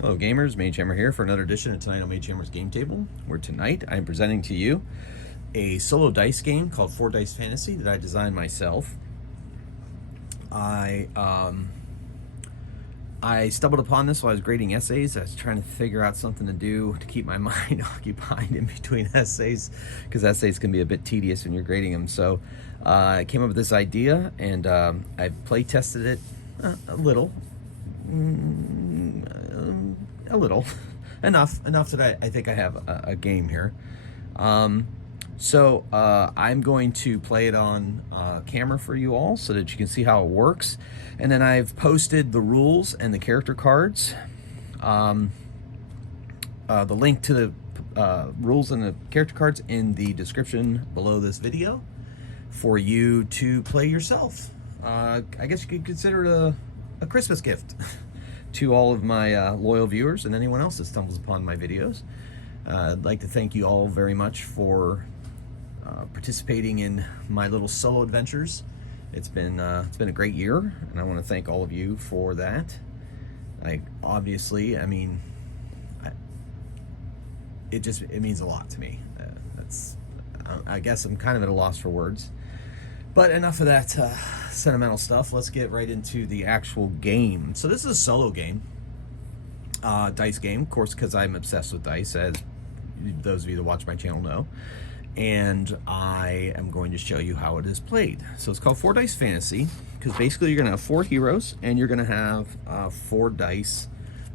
Hello gamers, Mage Hammer here for another edition of Tonight on Mage Hammer's Game Table, where tonight I'm presenting to you a solo dice game called 4 Dice Fantasy that I designed myself. I stumbled upon this while I was grading essays. I was trying to figure out something to do to keep my mind occupied in between essays, because essays can be a bit tedious when you're grading them. So I came up with this idea, and I play tested it a little. enough that I think I have a game here. So I'm going to play it on camera for you all so that you can see how it works, and then I've posted the rules and the character cards, the link to the rules and the character cards in the description below this video for you to play yourself. I guess you could consider it a Christmas gift to all of my loyal viewers and anyone else that stumbles upon my videos. I'd like to thank you all very much for participating in my little solo adventures. It's been a great year, and I want to thank all of you for that. It means a lot to me. I guess I'm kind of at a loss for words. But enough of that sentimental stuff. Let's get right into the actual game. So this is a solo game, dice game, of course, because I'm obsessed with dice, as those of you that watch my channel know. And I am going to show you how it is played. So it's called 4 Dice Fantasy, because basically you're going to have 4 heroes, and you're going to have 4 dice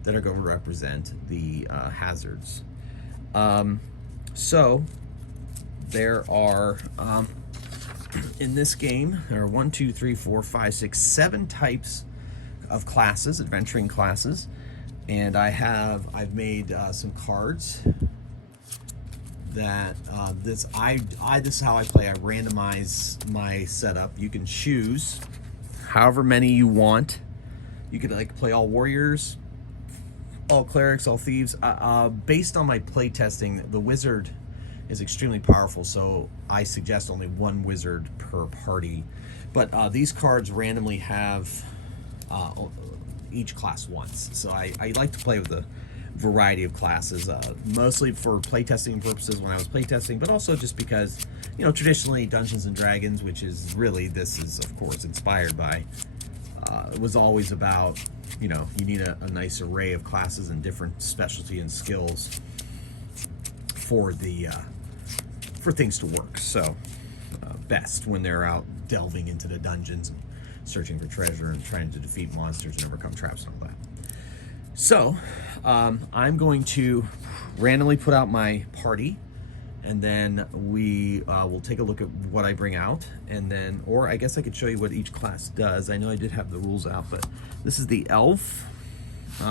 that are going to represent the hazards. So there are... in this game, there are 1, 2, 3, 4, 5, 6, 7 types of classes, adventuring classes, and I've made some cards that this is how I play. I randomize my setup. You can choose however many you want. You could play all warriors, all clerics, all thieves. Based on my play testing, the wizard is extremely powerful, so I suggest only 1 wizard per party. But these cards randomly have each class once, so I like to play with a variety of classes, mostly for playtesting purposes when I was playtesting, but also just because, traditionally Dungeons and Dragons, which is really, this is of course inspired by, it was always about, you need a nice array of classes and different specialty and skills for the for things to work. So best when they're out delving into the dungeons and searching for treasure and trying to defeat monsters and overcome traps and all that. So I'm going to randomly put out my party, and then we will take a look at what I bring out, and then, or I guess I could show you what each class does. I know I did have the rules out, but this is the elf. They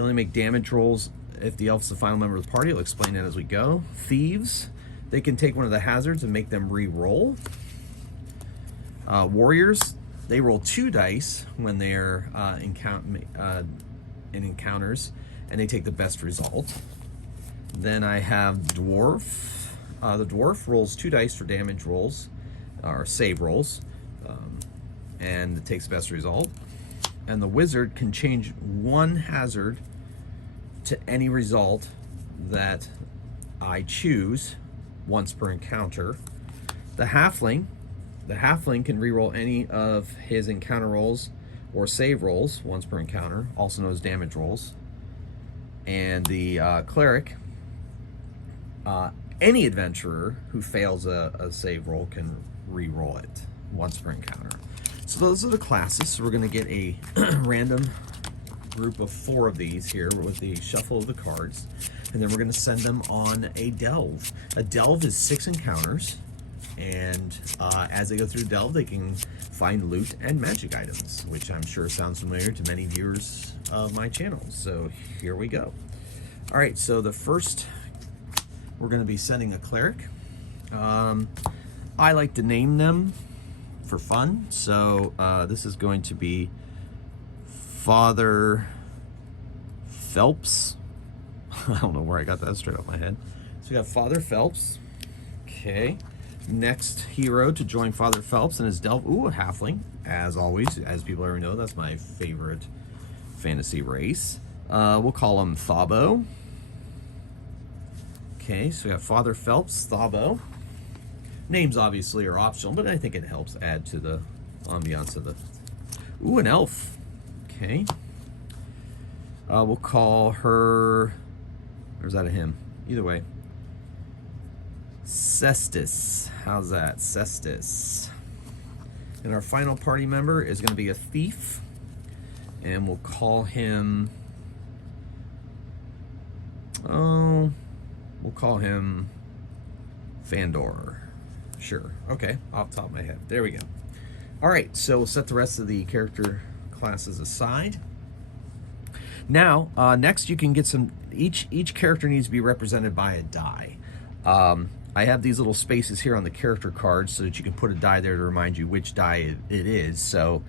only make damage rolls if the elf's the final member of the party. I'll explain that as we go. Thieves, they can take one of the hazards and make them re-roll. Warriors, they roll 2 dice when they're in encounters, and they take the best result. Then I have dwarf. The dwarf rolls 2 dice for damage rolls, or save rolls, and it takes the best result. And the wizard can change 1 hazard to any result that I choose once per encounter. The halfling can reroll any of his encounter rolls or save rolls once per encounter, also known as damage rolls. And the cleric, any adventurer who fails a save roll can re-roll it once per encounter. So those are the classes. So we're going to get a random group of 4 of these here with the shuffle of the cards, and then we're going to send them on a delve. A delve is 6 encounters, and as they go through delve, they can find loot and magic items, which I'm sure sounds familiar to many viewers of my channel. So here we go. All right, so the first, we're going to be sending a cleric. I like to name them for fun, so this is going to be Father Phelps. I don't know where I got that straight off my head. So we got Father Phelps. Okay. Next hero to join Father Phelps and his delve. Ooh, a halfling. As always, as people already know, that's my favorite fantasy race. We'll call him Thabo. Okay, so we have Father Phelps, Thabo. Names obviously are optional, but I think it helps add to the ambiance of the... Ooh, an elf. Okay. We'll call her... Or is that a him? Either way. Cestus. How's that? Cestus. And our final party member is going to be a thief. And we'll call him... Oh... We'll call him Fandor. Sure. Okay. Off the top of my head. There we go. All right. So we'll set the rest of the character classes aside. Now, next you can get some... Each character needs to be represented by a die. I have these little spaces here on the character cards so that you can put a die there to remind you which die it is. So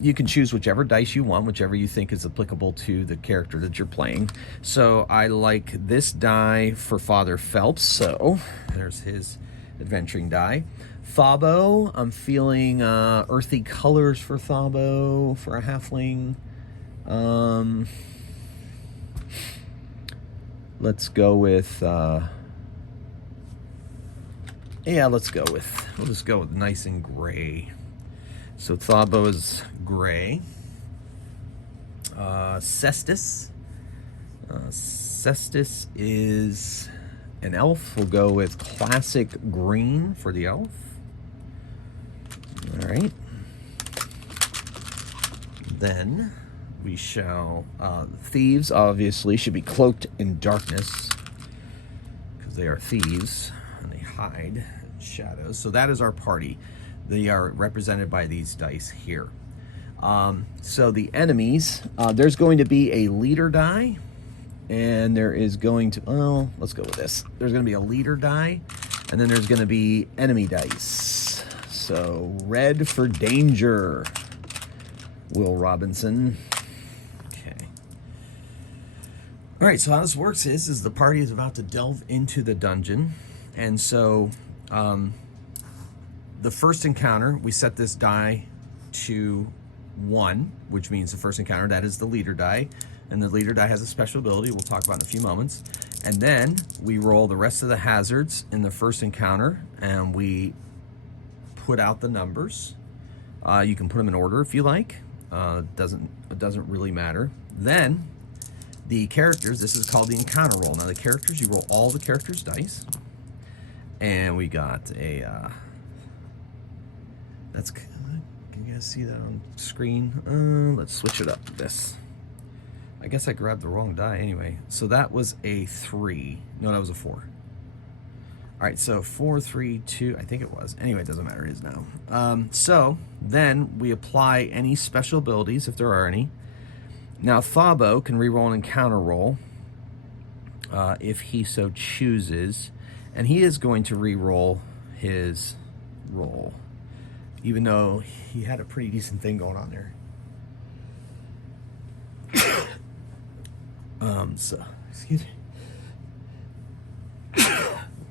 you can choose whichever dice you want, whichever you think is applicable to the character that you're playing. So I like this die for Father Phelps. So there's his adventuring die. Thabo, I'm feeling earthy colors for Thabo for a halfling. Let's go with... Yeah, we'll just go with nice and gray. So Thabo is gray. Cestus. Cestus is an elf. We'll go with classic green for the elf. All right. Then we shall... thieves, obviously, should be cloaked in darkness because they are thieves and they hide in shadows. So that is our party. They are represented by these dice here. So the enemies, there's going to be a leader die, and there is going to... Oh, let's go with this. There's going to be a leader die, and then there's going to be enemy dice. So red for danger, Will Robinson. Okay. All right, so how this works is the party is about to delve into the dungeon. And so the first encounter, we set this die to 1, which means the first encounter, that is the leader die. And the leader die has a special ability we'll talk about in a few moments. And then we roll the rest of the hazards in the first encounter, and we put out the numbers. You can put them in order if you like. It doesn't really matter. Then the characters, this is called the encounter roll. Now the characters, you roll all the characters' dice. And we got a... can you guys see that on screen? Let's switch it up to this. I guess I grabbed the wrong die anyway. So that was a 3. No, that was a 4. All right, so 4, 3, 2, I think it was. Anyway, it doesn't matter, it is now. So then we apply any special abilities, if there are any. Now Thabo can reroll an encounter roll if he so chooses. And he is going to reroll his roll, even though he had a pretty decent thing going on there. So, excuse me.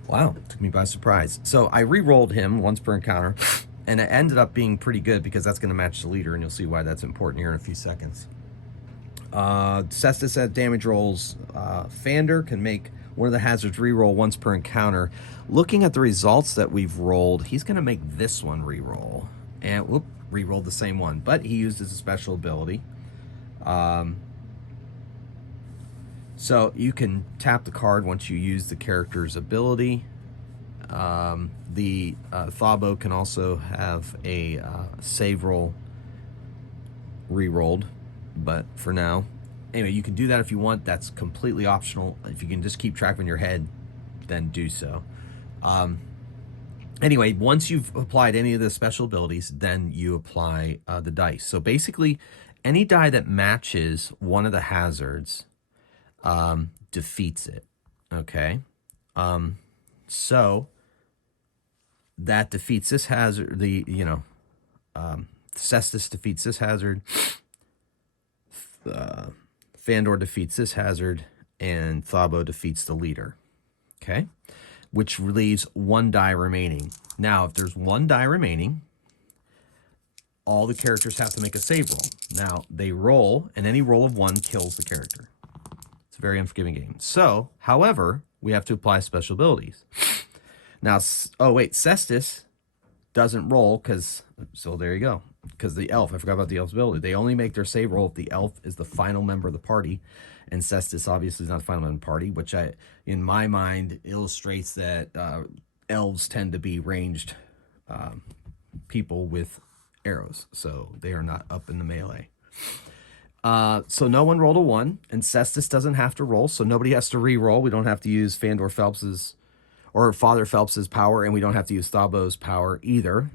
Wow, took me by surprise. So I re-rolled him once per encounter, and it ended up being pretty good because that's going to match the leader, and you'll see why that's important here in a few seconds. Cestus at damage rolls. Fander can make one of the hazards re-roll once per encounter. Looking at the results that we've rolled, he's going to make this one re-roll. And, whoop, re-rolled the same one. But he used as a special ability. So you can tap the card once you use the character's ability. The Thabo can also have a save roll re-rolled, but for now, anyway, you can do that if you want. That's completely optional. If you can just keep track in your head, then do so. Anyway, once you've applied any of the special abilities, then you apply the dice. So basically, any die that matches one of the hazards defeats it. Okay, so that defeats this hazard. Cestus defeats this hazard. Fandor defeats this hazard, and Thabo defeats the leader. Okay, which leaves 1 die remaining. Now, if there's 1 die remaining, all the characters have to make a save roll. Now, they roll, and any roll of 1 kills the character. It's a very unforgiving game. So, however, we have to apply special abilities. Now, oh wait, Cestus doesn't roll because, so there you go. Because the elf, I forgot about the elf's ability. They only make their save roll if the elf is the final member of the party. And Cestus obviously is not the final member of the party, which in my mind, illustrates that elves tend to be ranged people with arrows. So they are not up in the melee. So no one rolled a 1, and Cestus doesn't have to roll, so nobody has to re-roll. We don't have to use Fandor Phelps's or Father Phelps's power, and we don't have to use Thabo's power either,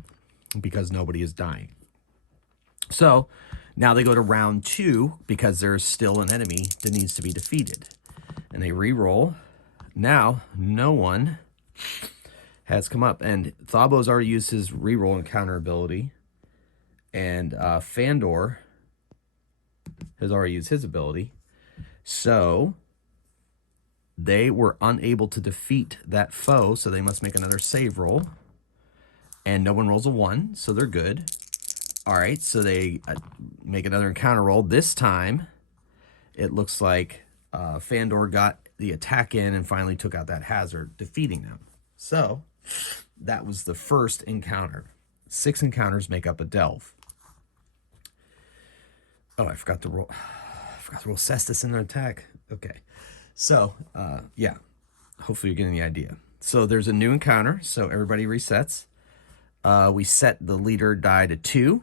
because nobody is dying. So now they go to round 2 because there's still an enemy that needs to be defeated, and they re-roll. Now no one has come up, and Thabo's already used his re-roll and counter ability, and Fandor has already used his ability. So they were unable to defeat that foe, so they must make another save roll. And no one rolls a 1, so they're good. All right, so they make another encounter roll. This time, it looks like Fandor got the attack in and finally took out that hazard, defeating them. So that was the first encounter. 6 encounters make up a delve. Oh, I forgot to roll. I forgot to roll Cestus in their attack. Okay. So, yeah. Hopefully you're getting the idea. So there's a new encounter. So everybody resets. We set the leader die to 2.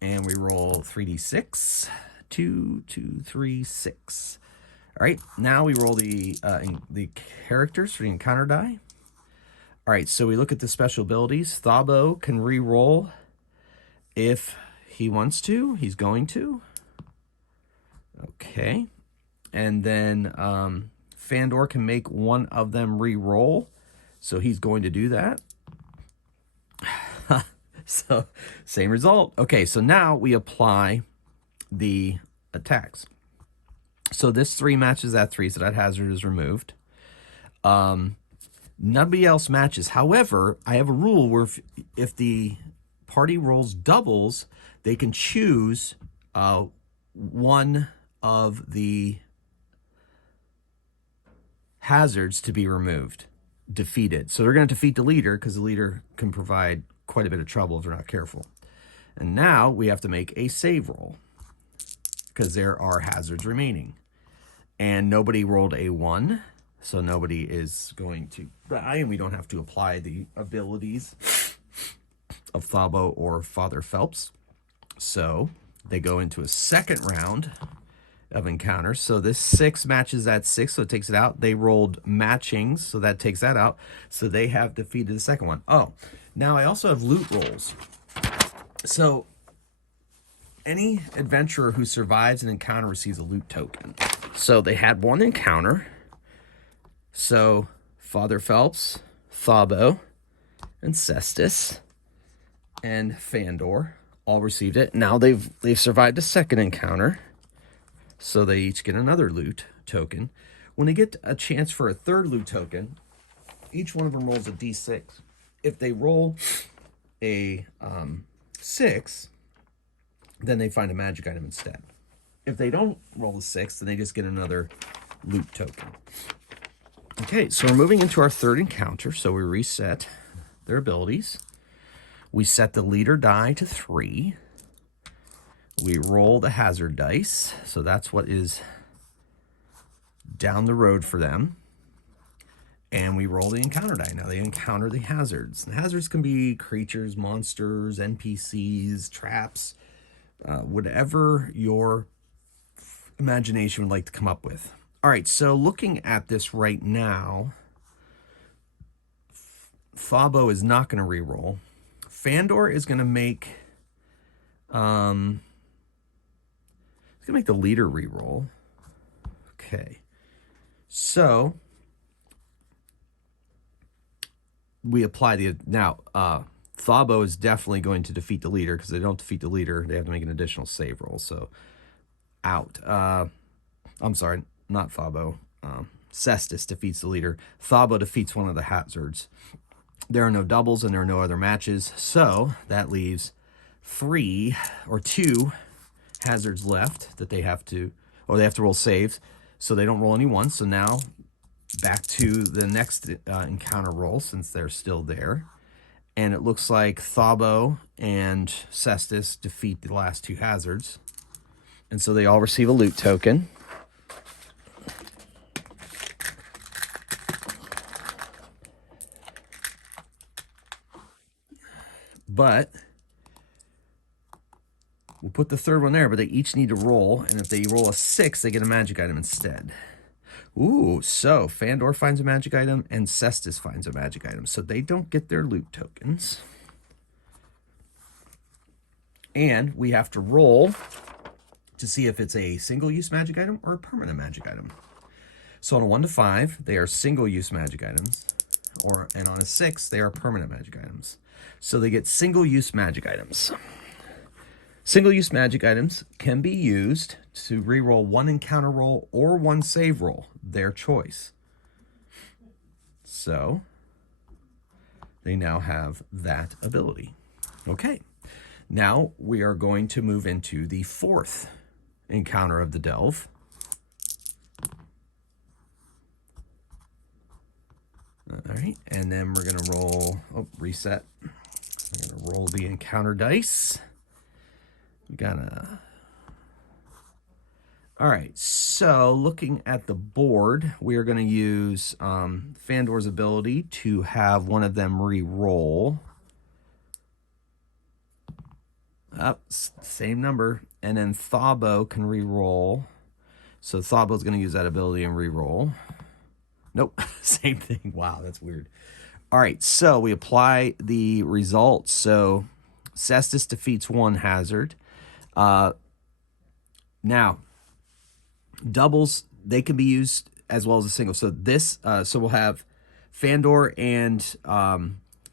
And we roll 3d6. 2, 2, 3, 6. All right. Now we roll the characters for the encounter die. All right. So we look at the special abilities. Thabo can re-roll if he wants to. He's going to. Okay, and then Fandor can make one of them re-roll, so he's going to do that. So, same result. Okay, so now we apply the attacks. So this 3 matches that 3, so that hazard is removed. Nobody else matches. However, I have a rule where if the party rolls doubles, they can choose one of the hazards to be removed, defeated. So they're going to defeat the leader because the leader can provide quite a bit of trouble if they're not careful. And now we have to make a save roll because there are hazards remaining. And nobody rolled a 1, so nobody is going to die, and we don't have to apply the abilities of Thabo or Father Phelps. So they go into a second round of encounters. So this 6 matches that 6, so it takes it out. They rolled matchings, so that takes that out. So they have defeated the second one. Oh, now I also have loot rolls. So any adventurer who survives an encounter receives a loot token. So they had 1 encounter. So Father Phelps, Thabo, and Cestus, and Fandor all received it. Now they've survived a second encounter. So they each get another loot token. When they get a chance for a third loot token, each one of them rolls a d6. If they roll a 6, then they find a magic item instead. If they don't roll a 6, then they just get another loot token. Okay, so we're moving into our third encounter. So we reset their abilities. We set the leader die to 3. We roll the hazard dice, so that's what is down the road for them. And we roll the encounter die. Now they encounter the hazards. The hazards can be creatures, monsters, NPCs, traps, whatever your imagination would like to come up with. All right, so looking at this right now, Thabo is not going to re-roll. Fandor is going to make... He's going to make the leader re-roll. Okay. So, we apply the... Now, Thabo is definitely going to defeat the leader, because if they don't defeat the leader, they have to make an additional save roll. So, out. I'm sorry, not Thabo. Cestus defeats the leader. Thabo defeats one of the hazards. There are no doubles, and there are no other matches. So, that leaves 3 or 2 hazards left that they have to, or they have to roll saves, so they don't roll any ones. So now back to the next encounter roll, since they're still there. And it looks like Thabo and Cestus defeat the last 2 hazards. And so they all receive a loot token. But we'll put the third one there, but they each need to roll. And if they roll a 6, they get a magic item instead. Ooh, so Fandor finds a magic item and Cestus finds a magic item. So they don't get their loot tokens. And we have to roll to see if it's a single-use magic item or a permanent magic item. So on a 1 to 5, they are single-use magic items. And on a 6, they are permanent magic items. So they get single-use magic items. Single-use magic items can be used to reroll 1 encounter roll or 1 save roll, their choice. So they now have that ability. Okay, now we are going to move into the 4th encounter of the Delve. All right, and then we're gonna roll, reset. We're gonna roll the encounter dice. We gotta, all right, so looking at the board, we are gonna use Fandor's ability to have one of them re-roll. Same number, and then Thabo can re-roll. So Thabo's gonna use that ability and re-roll. Nope, same thing. Wow, that's weird. All right, so we apply the results. So Cestus defeats 1 hazard. Now, doubles, they can be used as well as a single. So this, so we'll have Fandor and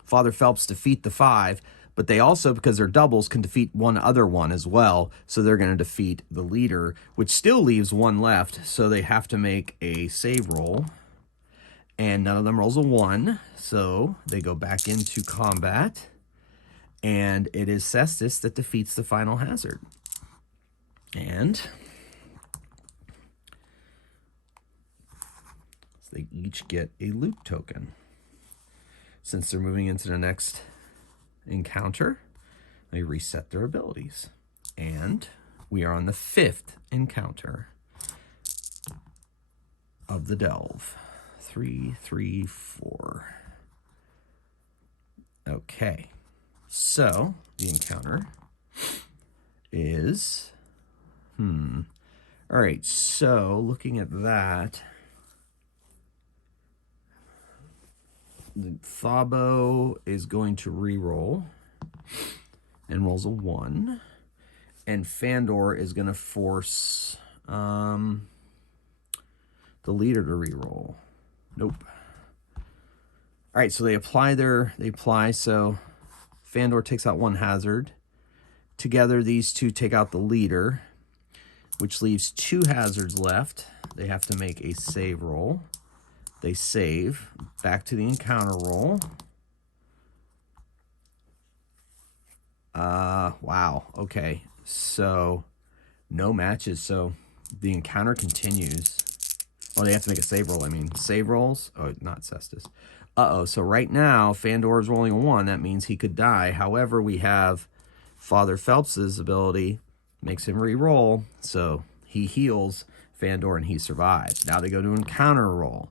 Father Phelps defeat the 5, but they also, because they're doubles, can defeat one other one as well. So they're going to defeat the leader, which still leaves 1 left. So they have to make a save roll. And none of them rolls a 1, so they go back into combat. And it is Cestus that defeats the final hazard. And so they each get a loot token. Since they're moving into the next encounter, they reset their abilities. And we are on the 5th encounter of the Delve. 3, 3, 4. Okay, so the encounter is, all right, so looking at that, Thabo is going to re-roll and rolls a 1, and Fandor is going to force the leader to re-roll. Nope. All right, so they apply, so Fandor takes out 1 hazard. Together, these two take out the leader, which leaves 2 hazards left. They have to make a save roll. They save. Back to the encounter roll. Wow, okay. So, no matches, so the encounter continues. Oh, they have to make a save roll, I mean. Save rolls? Oh, not Cestus. Uh-oh, so right now, Fandor is rolling a 1. That means he could die. However, we have Father Phelps's ability, makes him re-roll, so he heals Fandor and he survives. Now they go to encounter roll.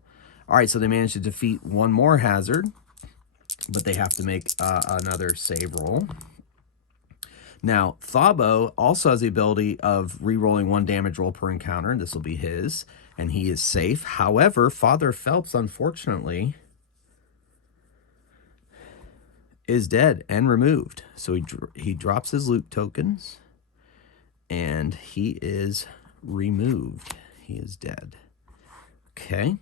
All right, so they managed to defeat 1 more hazard, but they have to make another save roll. Now, Thabo also has the ability of re-rolling 1 damage roll per encounter, and this will be his, and he is safe. However, Father Phelps, unfortunately, is dead and removed. So he drops his loot tokens, and he is removed. He is dead. Okay.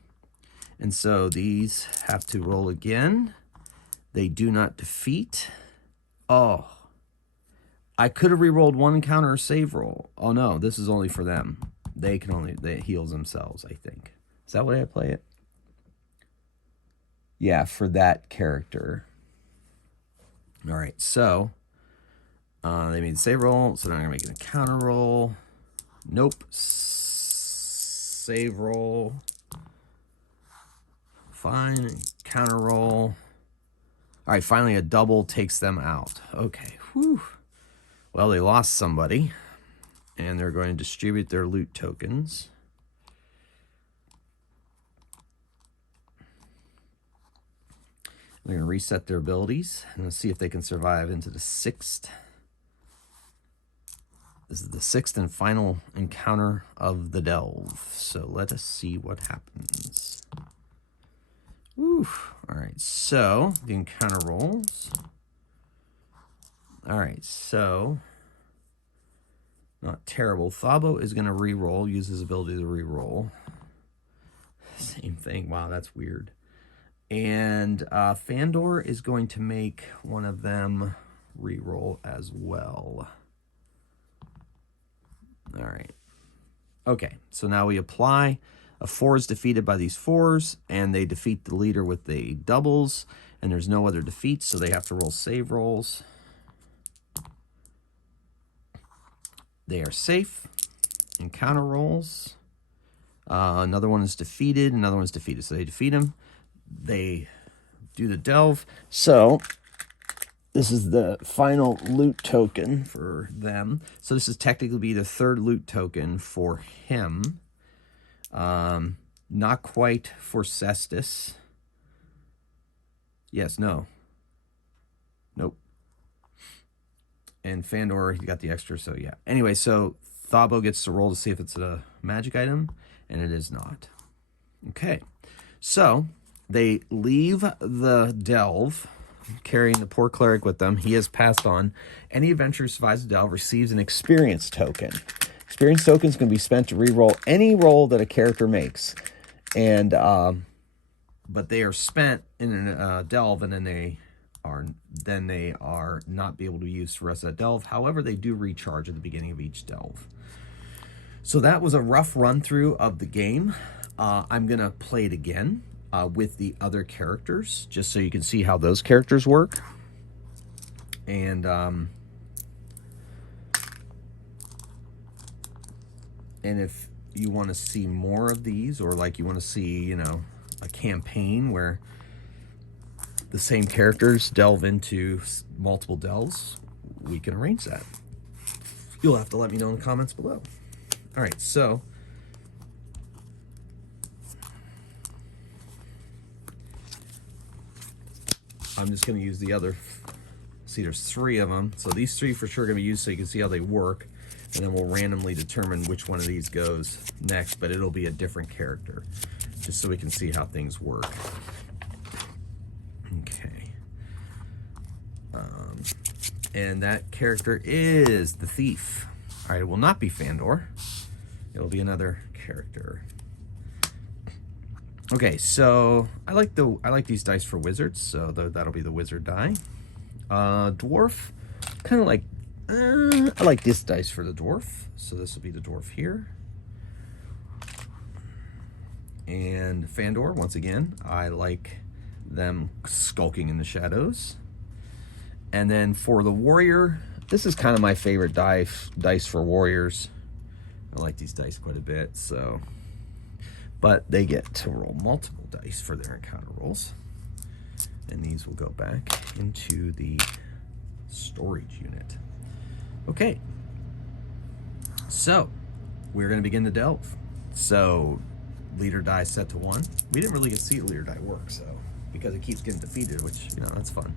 And so these have to roll again. They do not defeat. Oh. I could have re-rolled 1 encounter or save roll. Oh, no. This is only for them. They heals themselves, I think. Is that way I play it? Yeah, for that character. All right, so They made the save roll, so now I'm gonna make it a counter roll. Nope. Save roll. Fine. Counter roll. All right, finally a double takes them out. Okay. Whew. Well, they lost somebody, and they're going to distribute their loot tokens. They're going to reset their abilities and see if they can survive into the 6th. This is the 6th and final encounter of the Delve. So let us see what happens. Woo. All right, so the encounter rolls. All right, so not terrible. Thabo is going to re-roll, use his ability to re-roll. Same thing. Wow, that's weird. And Fandor is going to make one of them re-roll as well. All right. Okay, so now we apply. A 4 is defeated by these 4s, and they defeat the leader with the doubles, and there's no other defeats, so they have to roll save rolls. They are safe. Encounter rolls. Another one is defeated, another one is defeated, so they defeat him. They do the delve. So this is the final loot token for them. So this is technically be the 3rd loot token for him. Not quite for Cestus. Yes, no. Nope. And Fandor, he got the extra, so yeah. Anyway, so Thabo gets to roll to see if it's a magic item, and it is not. Okay. So they leave the delve, carrying the poor cleric with them. He has passed on. Any adventurer who survives the delve receives an experience token. Experience tokens can be spent to re-roll any roll that a character makes, and but they are spent in a delve, and then they are not be able to use for the rest of that delve. However, they do recharge at the beginning of each delve. So that was a rough run through of the game. I'm gonna play it again with the other characters, just so you can see how those characters work. And if you want to see more of these, or like you want to see, you know, a campaign where the same characters delve into multiple delves, we can arrange that. You'll have to let me know in the comments below. All right, so I'm just going to use the other. See, there's 3 of them. So these 3 for sure going to be used so you can see how they work. And then we'll randomly determine which one of these goes next, but it'll be a different character, just so we can see how things work. Okay. And that character is the Thief. All right, it will not be Fandor. It'll be another character. Okay, so I like these dice for wizards, so that'll be the wizard die. Dwarf, kind of like, I like this dice for the dwarf, so this will be the dwarf here. And Fandor, once again, I like them skulking in the shadows. And then for the warrior, this is kind of my favorite dice for warriors. I like these dice quite a bit, so. But they get to roll multiple dice for their encounter rolls. And these will go back into the storage unit. Okay. So, we're going to begin the delve. So, leader die set to 1. We didn't really get to see the leader die work, so, because it keeps getting defeated, which, you know, that's fun.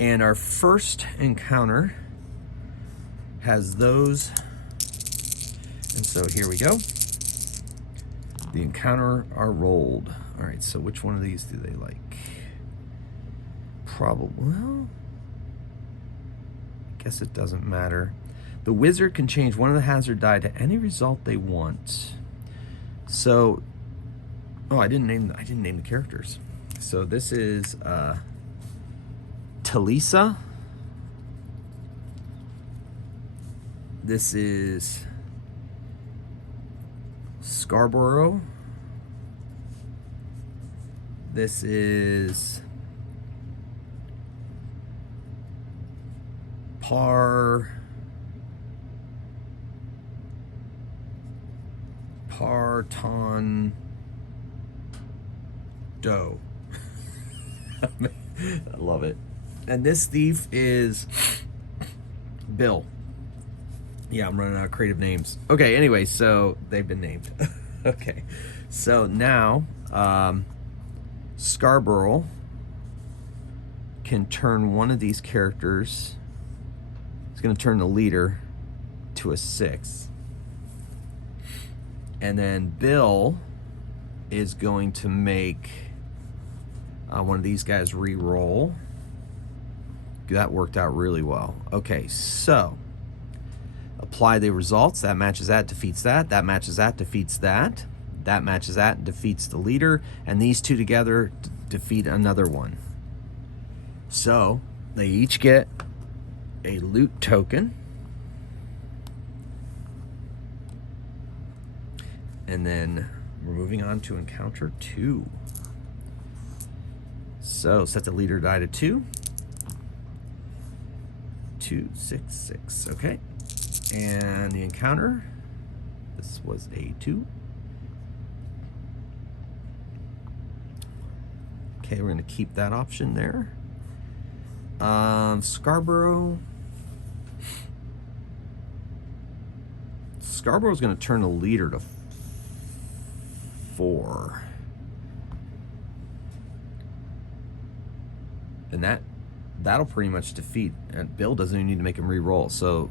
And our first encounter has those. And so here we go. The encounter are rolled. All right, so which one of these do they like? Probably, well, I guess it doesn't matter. The wizard can change one of the hazard die to any result they want. So, oh, I didn't name the characters. So this is Talisa. This is Scarborough. This is Partondo. I love it. And this thief is Bill. Yeah, I'm running out of creative names. Okay, anyway, so they've been named. Okay, so now Scarborough can turn one of these characters. It's going to turn the leader to a 6. And then Bill is going to make one of these guys re-roll. That worked out really well. Okay, so apply the results. That matches that, defeats that. That matches that, defeats that. That matches that, defeats the leader. And these two together defeat another one. So they each get a loot token. And then we're moving on to encounter 2. So set the leader die to 2. 2, 6, 6. Okay. And the encounter, this was a 2. Okay, we're going to keep that option there. Scarborough's going to turn the leader to 4. And that'll pretty much defeat. And Bill doesn't even need to make him re-roll. So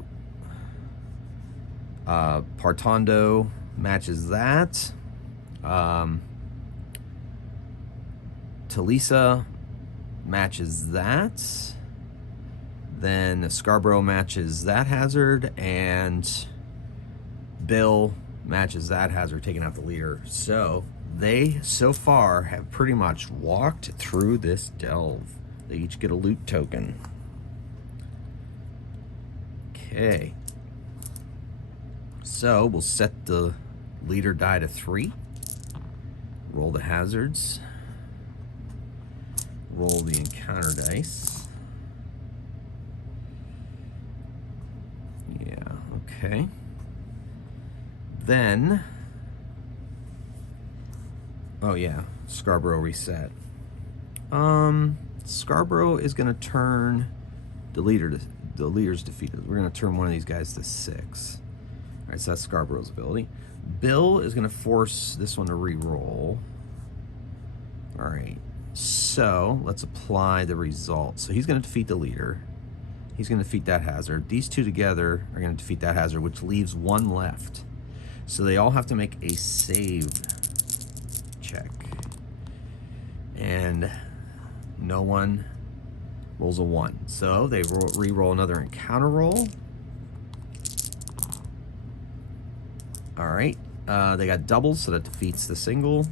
Partondo matches that. Talisa matches that. Then Scarborough matches that hazard, and Bill matches that hazard, taking out the leader. So they, so far, have pretty much walked through this delve. They each get a loot token. Okay. So we'll set the leader die to 3. Roll the hazards. Roll the encounter dice. Yeah, okay. Then, oh yeah, Scarborough reset. Scarborough is going to turn the leader's defeated. We're going to turn one of these guys to 6. All right, so that's Scarborough's ability. Bill is going to force this one to re-roll. All right, so let's apply the result. So he's going to defeat the leader. He's going to defeat that hazard. These two together are going to defeat that hazard, which leaves one left. So they all have to make a save check. And no one rolls a 1. So they re-roll another encounter roll. All right. They got doubles, so that defeats the single.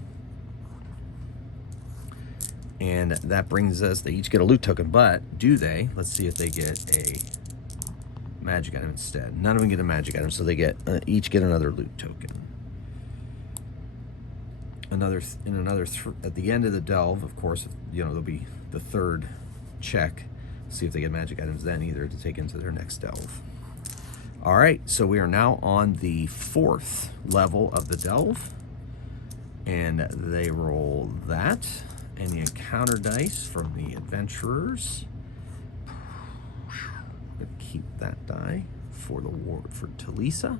And that brings us, they each get a loot token, but do they? Let's see if they get a magic item instead. None of them get a magic item, so they get each get another loot token. At the end of the delve, of course, you know, there'll be the third check. See if they get magic items then either to take into their next delve. All right, so we are now on the 4th level of the delve, and they roll that. And the encounter dice from the adventurers. Keep that die for the war for Talisa.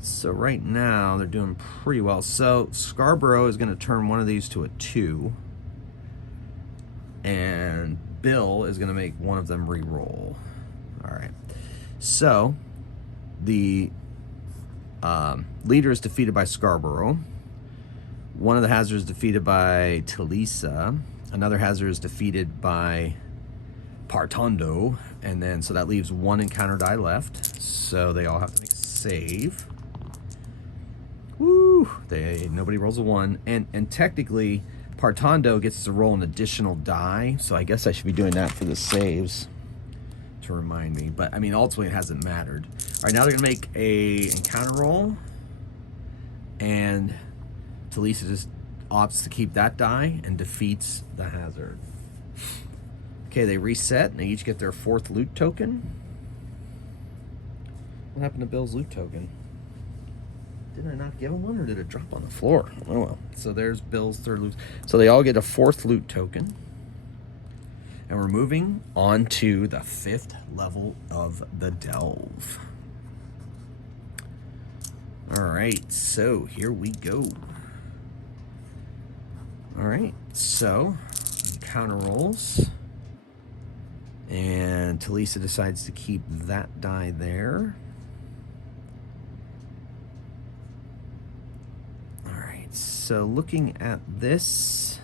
So right now they're doing pretty well. So Scarborough is going to turn one of these to a 2, and Bill is going to make one of them re-roll. All right. So the leader is defeated by Scarborough. One of the hazards is defeated by Talisa. Another hazard is defeated by Partondo. And then, so that leaves one encounter die left. So they all have to make a save. Woo! Nobody rolls a 1. And technically, Partondo gets to roll an additional die. So I guess I should be doing that for the saves to remind me. But, I mean, ultimately, it hasn't mattered. All right, now they're going to make a encounter roll. And Talisa just opts to keep that die and defeats the hazard. Okay, Okay, they reset, and they each get their 4th loot token. What happened to Bill's loot token? Did I not give him one, or did it drop on the floor? Oh well. So there's Bill's 3rd loot. So they all get a 4th loot token. And we're moving on to the 5th level of the Delve. All right, so here we go. All right, so encounter rolls. And Talisa decides to keep that die there. All right, so looking at this,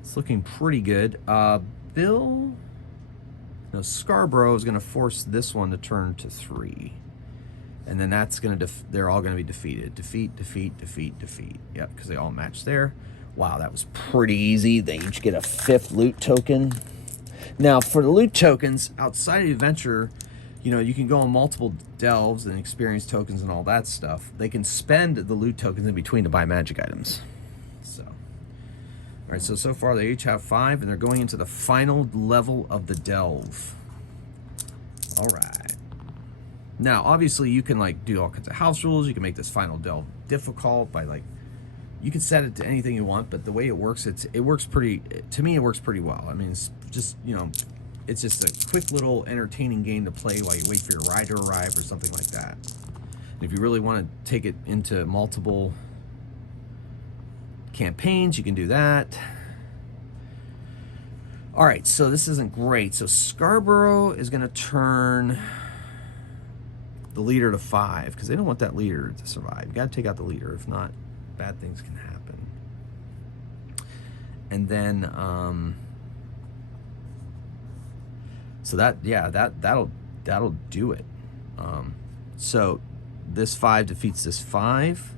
it's looking pretty good. Scarborough is going to force this one to turn to 3. And then that's going to, they're all going to be defeated. Defeat, defeat, defeat, defeat. Yep, because they all match there. Wow, that was pretty easy. They each get a 5th loot token. Now, for the loot tokens, outside of the adventure, you know, you can go on multiple delves and experience tokens and all that stuff. They can spend the loot tokens in between to buy magic items. So, all right, so far they each have 5, and they're going into the final level of the delve. All right. Now, obviously, you can, like, do all kinds of house rules. You can make this final delve difficult by, like, you can set it to anything you want, but the way it works, it works pretty, to me, it works pretty well. I mean, it's just, you know, it's just a quick little entertaining game to play while you wait for your ride to arrive or something like that. And if you really want to take it into multiple campaigns, you can do that. All right, so this isn't great. So Scarborough is going to turn the leader to 5 because they don't want that leader to survive. You got to take out the leader. If not, bad things can happen. And then so that, yeah, that'll do it. So this 5 defeats this 5.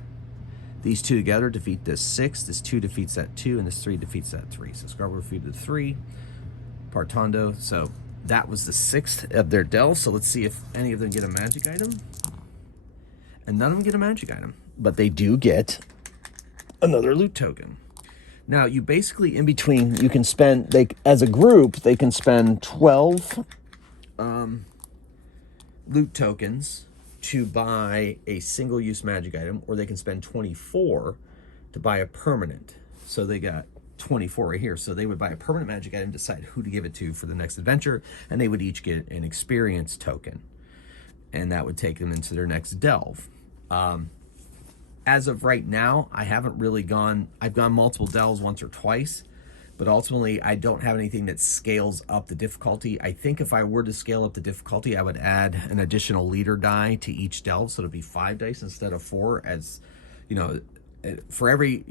These 2 together defeat this 6. This 2 defeats that 2, and this 3 defeats that 3. So Scarborough defeated 3. Partondo. So that was the 6th of their delve. So let's see if any of them get a magic item. And none of them get a magic item, but they do get another loot token. Now, you basically, in between, you can spend, as a group, they can spend 12 loot tokens to buy a single-use magic item, or they can spend 24 to buy a permanent. So they got 24 right here. So they would buy a permanent magic item, decide who to give it to for the next adventure, and they would each get an experience token. And that would take them into their next delve. As of right now, I haven't really gone, I've gone multiple delves once or twice, but ultimately I don't have anything that scales up the difficulty. I think if I were to scale up the difficulty, I would add an additional leader die to each delve, so it'd be 5 dice instead of 4, as, you know, for every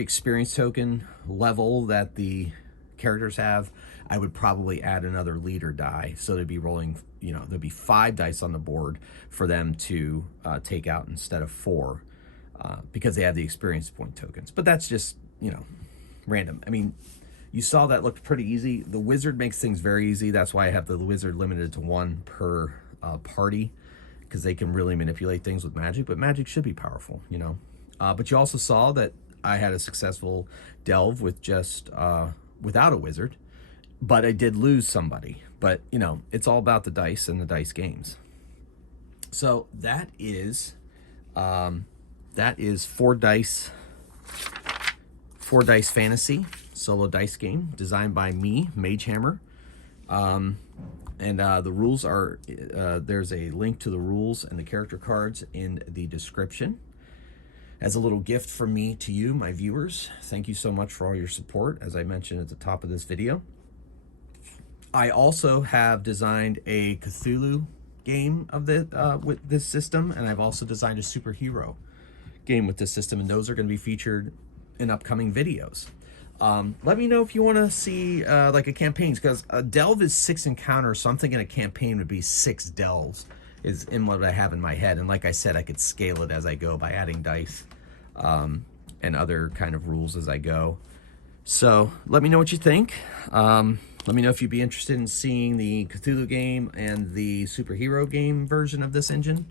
experience token level that the characters have, I would probably add another leader die. So they'd be rolling, you know, there'd be 5 dice on the board for them to take out instead of 4 because they have the experience point tokens. But that's just, you know, random. I mean, you saw that looked pretty easy. The wizard makes things very easy. That's why I have the wizard limited to 1 per party, because they can really manipulate things with magic. But magic should be powerful, you know. But you also saw that I had a successful delve with just without a wizard. But I did lose somebody. But, you know, it's all about the dice and the dice games. So that is 4 Dice Fantasy solo dice game designed by me, Mage Hammer. And the rules are, there's a link to the rules and the character cards in the description. As a little gift from me to you, my viewers, thank you so much for all your support, as I mentioned at the top of this video. I also have designed a Cthulhu game of with this system, and I've also designed a superhero game with this system, and those are going to be featured in upcoming videos. Let me know if you want to see like a campaign, because a delve is 6 encounters, so I'm thinking a campaign would be 6 delves is in what I have in my head. And like I said, I could scale it as I go by adding dice and other kind of rules as I go. So let me know what you think. Let me know if you'd be interested in seeing the Cthulhu game and the superhero game version of this engine.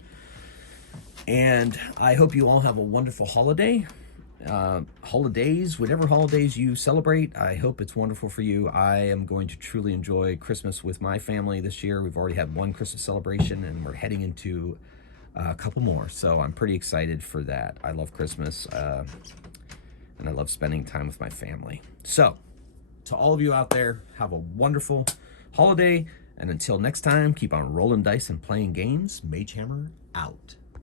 And I hope you all have a wonderful holiday. holidays, whatever holidays you celebrate. I hope it's wonderful for you. I am going to truly enjoy Christmas with my family this year. We've already had one Christmas celebration, and we're heading into a couple more. So I'm pretty excited for that. I love Christmas, and I love spending time with my family. So to all of you out there, have a wonderful holiday. And until next time, keep on rolling dice and playing games. Mage Hammer out.